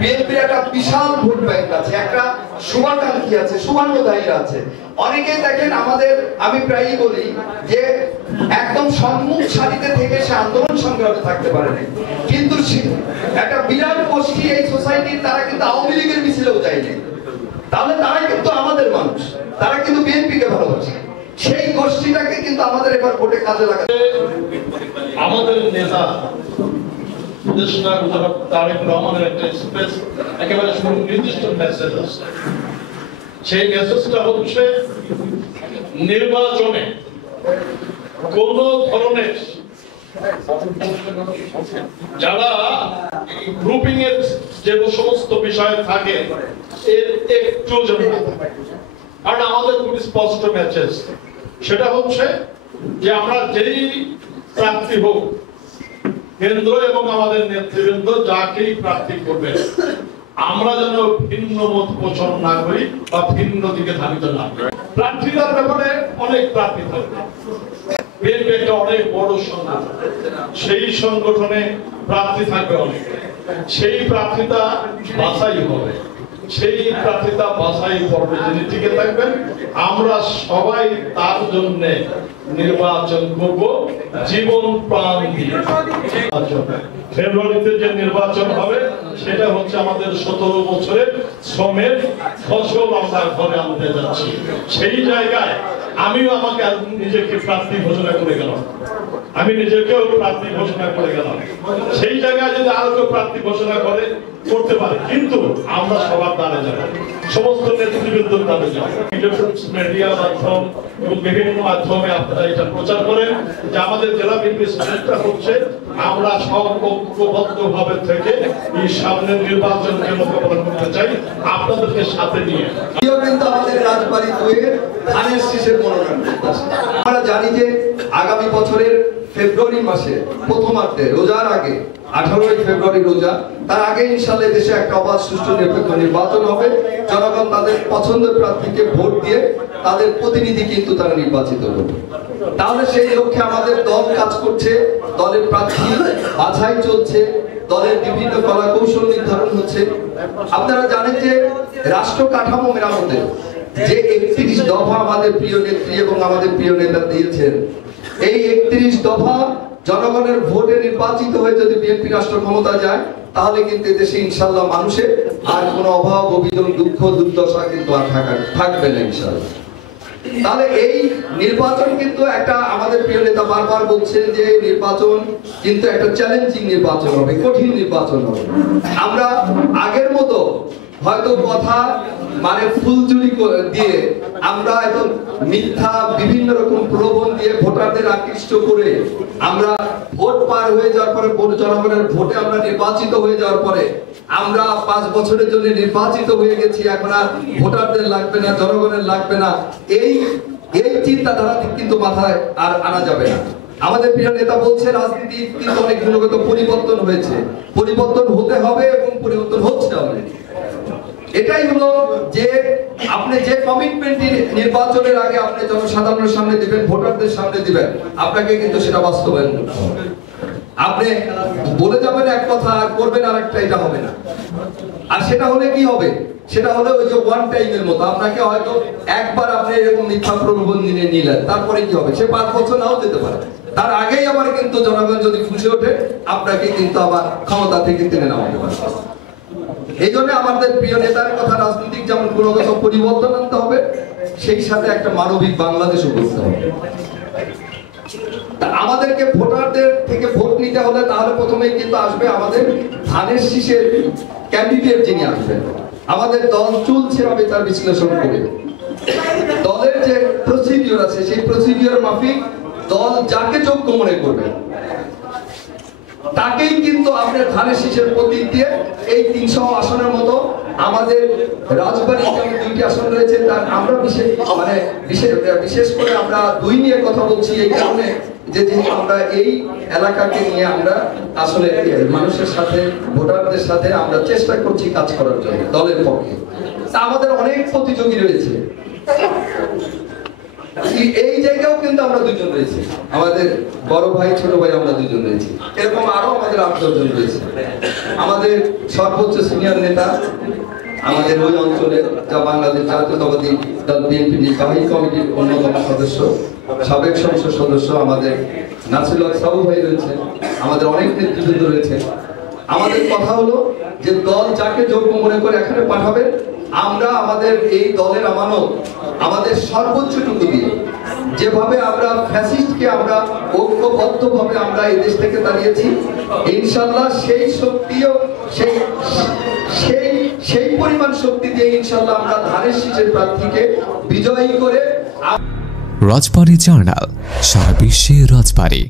বিএনপির একটা বিশাল vote bank আছে, একটা শুভাকাঙ্ক্ষী আছে, শুভানুধ্যায়ীরা আছে। অনেকেই দেখেন আমাদের, আমি প্রায়ই বলি যে একদম সম্মুখ সারিতে থেকে সে আন্দোলন সংগ্রামে থাকতে পারে না, কিন্তু একটা বিরাট গোষ্ঠী এই সোসাইটির, তারা কিন্তু আওয়ামী লীগের মিছিলেও যায়নি। তাহলে তারা কিন্তু আমাদের মানুষ, তারা কিন্তু বিএনপিকে ভালোবাসে। সেই গোষ্ঠীটাকে কিন্তু আমাদের এবার ভোটে কাজে লাগাতে। আমাদের নেতা তারেক রহমানের একটা স্পেস একেবারে সুনির্দিষ্ট মেসেজ আছে। সেই মেসেজটা হচ্ছে নির্বাচনে কোন ধরনের যারা গ্রুপিং এর যে সমস্ত বিষয় থাকে এর একটু জন্য, কারণ আমাদের খুব স্পষ্ট মেসেজ সেটা হচ্ছে যে আমরা যেই প্রার্থী হোক, কেন্দ্র এবং আমাদের নেতৃবৃন্দ যাকেই প্রার্থী করবে, আমরা যেন ভিন্ন মত পোষণ না করি বা ভিন্ন দিকে ধাবিত না করি। প্রার্থীদের ব্যাপারে অনেক প্রার্থী থাকবে, বিএনপি একটা অনেক বড় সংগঠন, সেই সংগঠনে প্রার্থী থাকবে অনেক, সেই প্রার্থীতা বাছাই হবে, সেই প্রার্থীতা বাছাই পর্বে যিনি টিকে থাকবেন, আমরা সবাই তার জন্য নির্বাচন করব জীবন প্রাণ দিয়ে। ফেব্রুয়ারিতে যে নির্বাচন হবে সেটা হচ্ছে আমাদের 17 বছরের শ্রমের ফসল আমরা ঘরে আনতে যাচ্ছি। সেই জায়গায় আমিও আমাকে নিজেকে প্রার্থী ঘোষণা করে গেলাম, আমি নিজেকেও প্রার্থী ঘোষণা করে গেলাম। সেই জায়গায় যদি আরো কেউ প্রার্থী ঘোষণা করতে পারে, কিন্তু আমরা সবার দ্বারে যাব, সমস্ত নেতৃবৃন্দ দ্বারে যাব। মিডিয়া মাধ্যম এবং বিভিন্ন মাধ্যমে আপনারা এটা প্রচার করেন যে আমাদের জেলা বিএনপি চেষ্টা করছে আমরা সব ঐক্যবদ্ধভাবে থেকে এই সামনের নির্বাচনকে মোকাবেলা করতে চাই আপনাদেরকে সাথে নিয়ে। কিন্তু আমাদের রাজবাড়ী 2 এর ধানের শীষের মনোনয়ন করতেছে। আমরা জানি যে আগামী বছরের ফেব্রুয়ারি মাসে প্রথমার্ধে, রোজার আগে 18 ফেব্রুয়ারি রোজা, তার আগে ইনশাআল্লাহ দেশে একটা অবাধ সুষ্ঠু নিরপেক্ষ নির্বাচন হবে। জনগণ তাদের পছন্দের প্রার্থীকে ভোট দিয়ে তাদের প্রতিনিধি কিন্তু তারা নির্বাচিত করবে। তাহলে সেই লক্ষ্যে আমাদের দল কাজ করছে, দলের প্রার্থী বাছাই চলছে, দলের বিভিন্ন কলা কৌশল নির্ধারণ হচ্ছে। আপনারা জানেন যে রাষ্ট্র কাঠামো মেরামতে যে 31 দফা আমাদের প্রিয় নেত্রী এবং আমাদের প্রিয় নেতা দিয়েছেন, এই 31 দফা জনগণের ভোটে নির্বাচিত হয়ে যদি বিএনপি রাষ্ট্র ক্ষমতা যায়, তাহলে কিন্তু দেশে ইনশাআল্লাহ মানুষের আর কোনো অভাব, অভিযোগ, দুঃখ, দুর্দশা কিন্তু আর থাকবে না ইনশাআল্লাহ। তাহলে এই নির্বাচন কিন্তু একটা, আমাদের প্রিয় নেতা বারবার বলছেন যে নির্বাচন কিন্তু একটা চ্যালেঞ্জিং নির্বাচন হবে, কঠিন নির্বাচন হবে। আমরা আগের মতো হয়তো কথা মানে ফুলঝুরি দিয়ে, আমরা এত মিথ্যা বিভিন্ন রকম প্রলোভন দিয়ে ভোটারদের আকৃষ্ট করে আমরা ভোট পার হয়ে যাওয়ার পরে, জনগণের ভোটে আমরা নির্বাচিত হয়ে যাওয়ার পরে আমরা 5 বছরের জন্য নির্বাচিত হয়ে গেছি, এখন আর ভোটারদের লাগবে না, জনগণের লাগবে না, এই চিন্তাধারা কিন্তু মাথায় আর আনা যাবে না। আমাদের প্রিয় নেতা বলছে রাজনীতি কিন্তু অনেক গুণগত পরিবর্তন হয়েছে, পরিবর্তন হতে হবে এবং পরিবর্তন হচ্ছে অলরেডি। এটাই হলো যে আপনি যে কমিটমেন্ট নির্বাচনের আগে আপনি জনসাধারণের সামনে দিবেন, ভোটারদের সামনে দিবেন, আপনাকে কিন্তু সেটা বাস্তবায়ন করতে হবে। আপনি বলে যাবেন এক কথা আর করবেন আরেকটা, এটা হবে না। আর সেটা হলে কি হবে? সেটা হলে ওই যে ওয়ান টাইমের মতো, আপনাকে হয়তো একবার আপনি এরকম মিথ্যা প্রলোভন দিয়ে নিলেন, তারপরে কি হবে? সে 5 বছর নাও যেতে পারে, তার আগেই আবার কিন্তু জনগণ যদি ফুঁসে ওঠে, আপনাকে কিন্তু আবার ক্ষমতা থেকে টেনে নেওয়া হবে। এই জন্য আমাদের প্রিয় নেতার কথা, রাজনৈতিক যেমন গুণগত পরিবর্তন আনতে হবে, সেই সাথে একটা মানবিক বাংলাদেশও করতে হবে। আমাদেরকে ভোটারদের থেকে ভোট নিতে হলে তাহলে প্রথমেই কিন্তু আসবে আমাদের ধানের শীষের ক্যান্ডিডেট যিনি আসবেন। আমাদের দল চলছে বিচার বিশ্লেষণ করে, দলের যে প্রসিডিওর আছে সেই প্রসিডিওর মাফিক দল যাকে যোগ্য মনে করবে তাকেই কিন্তু আপনার ধানের শীষের প্রতীক দিয়ে এই 300 আসনের মতো আমাদের রাজবাড়ী 2টি আসন রয়েছে, তার আমরা বিশেষ করে আমরা 2 নিয়ে কথা বলছি এই কারণে যে আমরা এই এলাকাকে নিয়ে আমরা আসলে মানুষের সাথে, ভোটারদের সাথে আমরা চেষ্টা করছি কাজ করার জন্য দলের পক্ষে। তা আমাদের অনেক প্রতিযোগী রয়েছে, এই জায়গাও কিন্তু আমরা দুজন রয়েছি, আমাদের বড় ভাই ছোট ভাই আমরা দুজন রয়েছি, এরকম আরো আমাদের 8-10 জন রয়েছে। আমাদের সর্বোচ্চ সিনিয়র নেতা আমাদের ওই অঞ্চলে, যা বাংলাদেশ জাতীয়তাবাদী দল বিএনপি নির্বাহী কমিটির অন্যতম সদস্য, সাবেক সংসদ সদস্য আমাদের নাসিরুল হক সাউ ভাই রয়েছে, আমাদের অনেক নেতৃবৃন্দ রয়েছে। আমাদের কথা হলো যে দল যাকে যোগ্য মনে করে এখানে পাঠাবে, আমরা আমাদের এই দলের আমানত আমাদের সর্বোচ্চটুকু দিয়ে, যেভাবে আমরা ফ্যাসিস্টকে আমরা ঐক্যবদ্ধভাবে আমরা এই দেশ থেকে দাঁড়িয়েছি, ইনশাআল্লাহ সেই শক্তিও সেই পরিমাণ শক্তি দিয়ে ইনশাআল্লাহ আমরা ধানের শীষের প্রার্থীকে বিজয়ী করে। রাজবাড়ী জার্নাল, সারা বিশ্বে রাজবাড়ী।